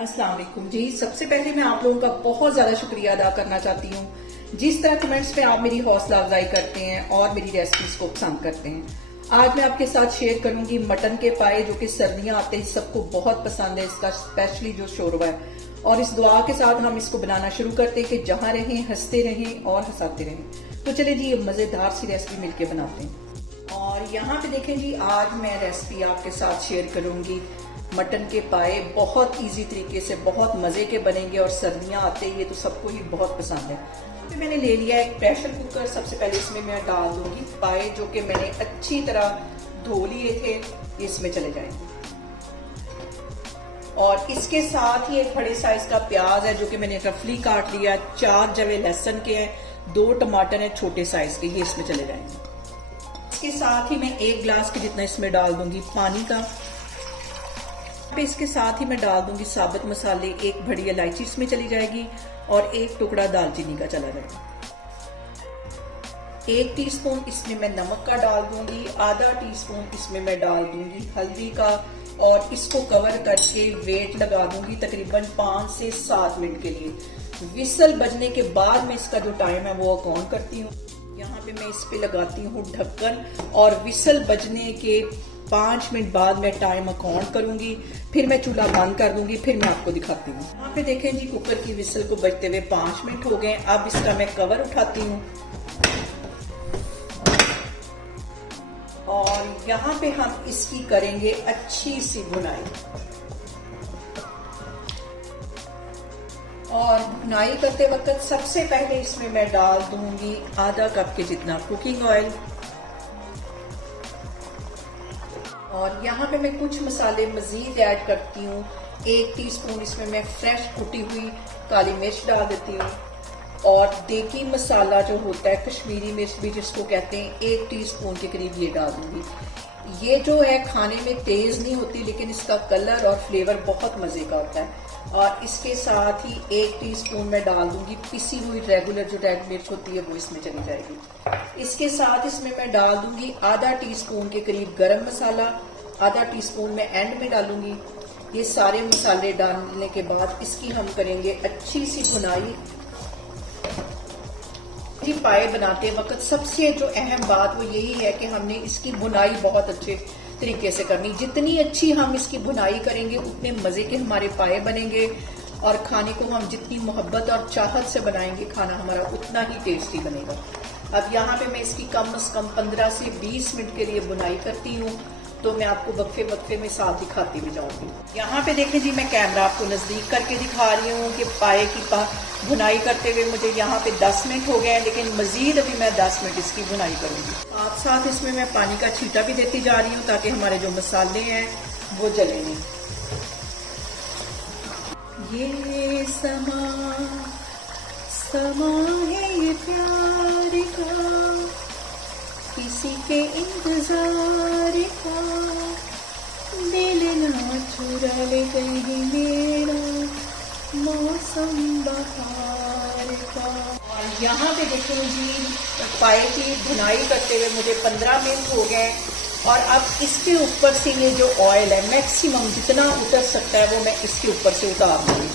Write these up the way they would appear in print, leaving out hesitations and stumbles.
अस्सलाम वालेकुम जी। सबसे पहले मैं आप लोगों का बहुत ज्यादा शुक्रिया अदा करना चाहती हूँ जिस तरह कमेंट्स में आप मेरी हौसला अफजाई करते हैं और मेरी रेसिपीज को पसंद करते हैं। आज मैं आपके साथ शेयर करूंगी मटन के पाए, जो कि सर्दियां आते ही सबको बहुत पसंद है, इसका स्पेशली जो शोरबा है। और इस दुआ के साथ हम इसको बनाना शुरू करते हैं कि जहां रहें हंसते रहें और हंसाते रहें। तो चले जी, ये मजेदार सी रेसिपी मिलके बनाते हैं। और यहाँ पे देखें जी, आज मैं रेसिपी आपके साथ शेयर करूंगी मटन के पाए। बहुत इजी तरीके से बहुत मजे के बनेंगे और सर्दियां आते ही ये तो सबको ही बहुत पसंद है। तो मैंने ले लिया एक प्रेशर कुकर। सबसे पहले इसमें मैं डाल दूंगी पाए, जो कि मैंने अच्छी तरह धो लिए थे, इसमें चले जाएंगे। और इसके साथ ही एक बड़े साइज का प्याज है जो कि मैंने रफली काट लिया, 4 जवे लहसुन के हैं, 2 टमाटर हैं छोटे साइज के, ये इसमें चले जाएंगे। इसके साथ ही मैं 1 गिलास के जितना इसमें डाल दूंगी पानी का। इसके साथ ही मैं डाल दूंगी साबुत मसाले, 1 बड़ी इलायची इसमें चली जाएगी और 1 टुकड़ा दालचीनी का चला जाएगा। 1 टीस्पून इसमें मैं नमक का डाल दूंगी, आधा टीस्पून इसमें मैं डाल दूंगी हल्दी का, और इसको कवर करके वेट लगा दूंगी तकरीबन 5 से 7 मिनट के लिए। विसल बजने के बाद में इसका जो टाइम है वो काउंट करती हूँ। यहाँ पे मैं इस पे लगाती हूँ ढक्कन, और विसल बजने के 5 मिनट बाद मैं टाइम काउंट करूंगी, फिर मैं चूल्हा बंद कर दूंगी, फिर मैं आपको दिखाती हूँ। यहाँ पे देखें जी, कुकर की विसल को बजते हुए 5 मिनट हो गए। अब इसका मैं कवर उठाती हूँ और यहाँ पे हम इसकी करेंगे अच्छी सी भुनाई। और भुनाई करते वक्त सबसे पहले इसमें मैं डाल दूंगी आधा कप के जितना कुकिंग ऑयल। और यहाँ पे मैं कुछ मसाले मजीद ऐड करती हूँ। 1 टीस्पून इसमें मैं फ्रेश कुटी हुई काली मिर्च डाल देती हूँ, और देगी मसाला जो होता है, कश्मीरी मिर्च भी जिसको कहते हैं, 1 टीस्पून के करीब ये डाल दूंगी। ये जो है खाने में तेज नहीं होती, लेकिन इसका कलर और फ्लेवर बहुत मजे का होता है। और इसके साथ ही 1 टीस्पून मैं डाल दूंगी पिसी हुई रेगुलर जो रेड मिर्च होती है, वो इसमें चली जाएगी। इसके साथ इसमें मैं डाल दूंगी आधा टीस्पून के करीब गरम मसाला, आधा टीस्पून मैं एंड में डालूंगी। ये सारे मसाले डालने के बाद इसकी हम करेंगे अच्छी सी भुनाई। पाए बनाते वक्त सबसे जो अहम बात वो यही है कि हमने इसकी भुनाई बहुत अच्छे तरीके से करनी। जितनी अच्छी हम इसकी भुनाई करेंगे उतने मजे के हमारे पाए बनेंगे, और खाने को हम जितनी मोहब्बत और चाहत से बनाएंगे खाना हमारा उतना ही टेस्टी बनेगा। अब यहाँ पे मैं इसकी कम से कम 15 से 20 मिनट के लिए भुनाई करती हूँ, तो मैं आपको वक्फे वक्फे में साथ दिखाती भी जाऊंगी। यहाँ पे देखें जी, मैं कैमरा आपको नजदीक करके दिखा रही हूँ कि पाए की भुनाई करते हुए मुझे यहाँ पे 10 मिनट हो गए हैं, लेकिन मजीद अभी मैं 10 मिनट इसकी भुनाई करूंगी। साथ साथ इसमें मैं पानी का छींटा भी देती जा रही हूँ ताकि हमारे जो मसाले हैं वो जले नहीं। ये समा है ये प्यार का, किसी के इंतजार का, दिल ना चुरा ले कहीं मेरा मौसम बहार का। और यहाँ पे देखें जी, पाए की भुनाई करते हुए मुझे 15 मिनट हो गए, और अब इसके ऊपर से ये जो ऑयल है मैक्सिमम जितना उतर सकता है वो मैं इसके ऊपर से उतार दूंगी,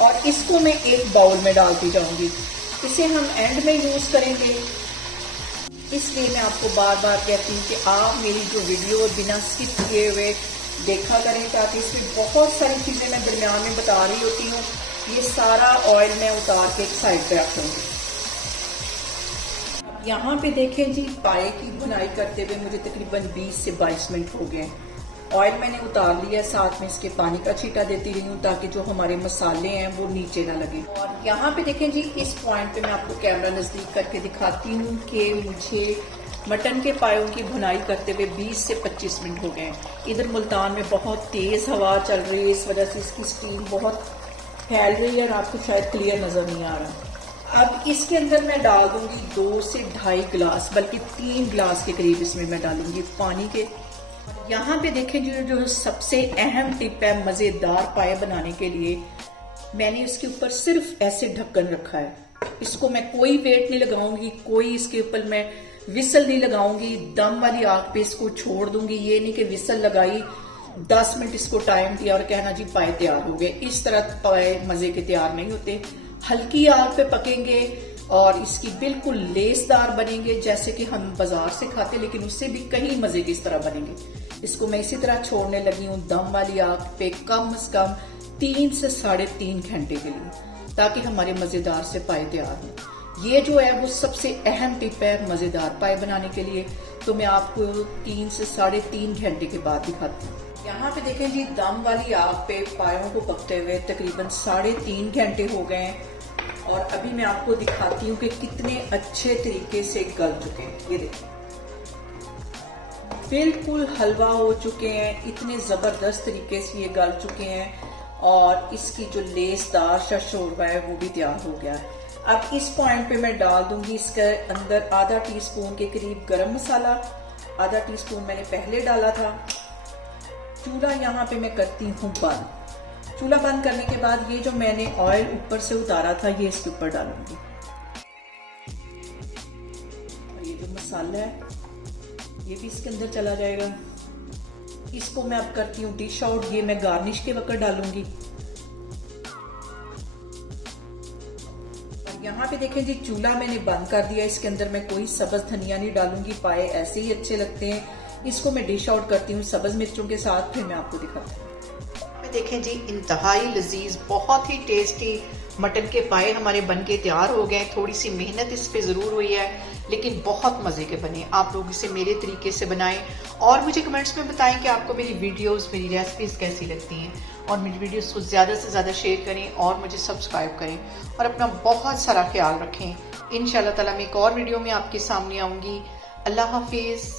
और इसको मैं एक बाउल में डालती जाऊंगी। इसे हम एंड में यूज करेंगे, इसलिए मैं आपको बार बार कहती हूँ कि आप मेरी जो वीडियो बिना स्किप किए हुए देखा करें, ताकि इसमें बहुत सारी चीजें मैं दरमियान में बता रही होती हूँ। ये सारा ऑयल मैं उतार के एक साइड पे रख दूंगी। अब यहाँ पे देखें जी, पाए की भुनाई करते हुए मुझे तकरीबन 20 से 22 मिनट हो गए। ऑयल मैंने उतार लिया, साथ में इसके पानी का छींटा देती रही हूँ ताकि जो हमारे मसाले हैं वो नीचे ना लगे। और यहाँ पे देखें जी, इस पॉइंट पे मैं आपको कैमरा नजदीक करके दिखाती हूँ कि मुझे मटन के पायों की भुनाई करते हुए 20 से 25 मिनट हो गए। इधर मुल्तान में बहुत तेज हवा चल रही है, इस वजह से इसकी स्टीम बहुत फैल रही है और आपको शायद क्लियर नजर नहीं आ रहा। अब इसके अंदर मैं डाल दूंगी 2 से 2.5 गिलास, बल्कि 3 गिलास के करीब इसमें मैं डालूंगी पानी के। यहाँ पे देखें जो सबसे अहम टिप है मजेदार पाए बनाने के लिए, मैंने इसके ऊपर सिर्फ ऐसे ढक्कन रखा है। इसको मैं कोई वेट नहीं लगाऊंगी, कोई इसके ऊपर मैं विसल नहीं लगाऊंगी, दम वाली आग पे इसको छोड़ दूंगी। ये नहीं कि विसल लगाई 10 मिनट इसको टाइम दिया और कहना जी पाए तैयार हो गए। इस तरह पाए मजे के तैयार नहीं होते, हल्की आग पे पकेंगे और इसकी बिल्कुल लेसदार बनेंगे जैसे कि हम बाजार से खाते, लेकिन उससे भी कहीं मजे की इस तरह बनेंगे। इसको मैं इसी तरह छोड़ने लगी हूँ दम वाली आग पे कम से कम 3 से 3.5 घंटे के लिए, ताकि हमारे मजेदार से पाए तैयार हों। ये जो है वो सबसे अहम टिप है मजेदार पाए बनाने के लिए। तो मैं आपको 3 से 3.5 घंटे के बाद दिखाती हूँ। यहाँ पे देखें जी, दम वाली आग पे पायों को पकते हुए तकरीबन 3.5 घंटे हो गए हैं और अभी मैं आपको दिखाती हूँ कि कितने अच्छे तरीके से गल चुके हैं। ये देखिए बिल्कुल हलवा हो चुके हैं, इतने जबरदस्त तरीके से ये गल चुके हैं और इसकी जो लेसदार शोरबा है वो भी तैयार हो गया है। अब इस पॉइंट पे मैं डाल दूंगी इसके अंदर आधा टीस्पून के करीब गरम मसाला, आधा टीस्पून मैंने पहले डाला था। चूल्हा यहाँ पे मैं करती हूँ बंद। चूल्हा बंद करने के बाद ये जो मैंने ऑयल ऊपर से उतारा था ये इसके ऊपर डालूंगी और ये जो मसाला है ये भी इसके अंदर चला जाएगा। इसको मैं अब करती हूँ डिश आउट, ये मैं गार्निश के वक्त डालूंगी। यहाँ पे देखें जी, चूल्हा मैंने बंद कर दिया, इसके अंदर मैं कोई सब्ज धनिया नहीं डालूंगी, पाए ऐसे ही अच्छे लगते हैं। इसको मैं डिश आउट करती हूँ सब्ज मिर्चों के साथ, फिर मैं आपको दिखाती हूँ। देखें जी, इंतहाई लजीज बहुत ही टेस्टी मटन के पाए हमारे बनके तैयार हो गए। थोड़ी सी मेहनत इस पे जरूर हुई है लेकिन बहुत मजे के बने। आप लोग इसे मेरे तरीके से बनाएं और मुझे कमेंट्स में बताएं कि आपको मेरी वीडियोस, मेरी रेसिपीज कैसी लगती हैं और मेरी वीडियोस को ज्यादा से ज्यादा शेयर करें और मुझे सब्सक्राइब करें और अपना बहुत सारा ख्याल रखें। इंशाल्लाह ताला मैं एक और वीडियो में आपके सामने आऊंगी। अल्लाह हाफिज।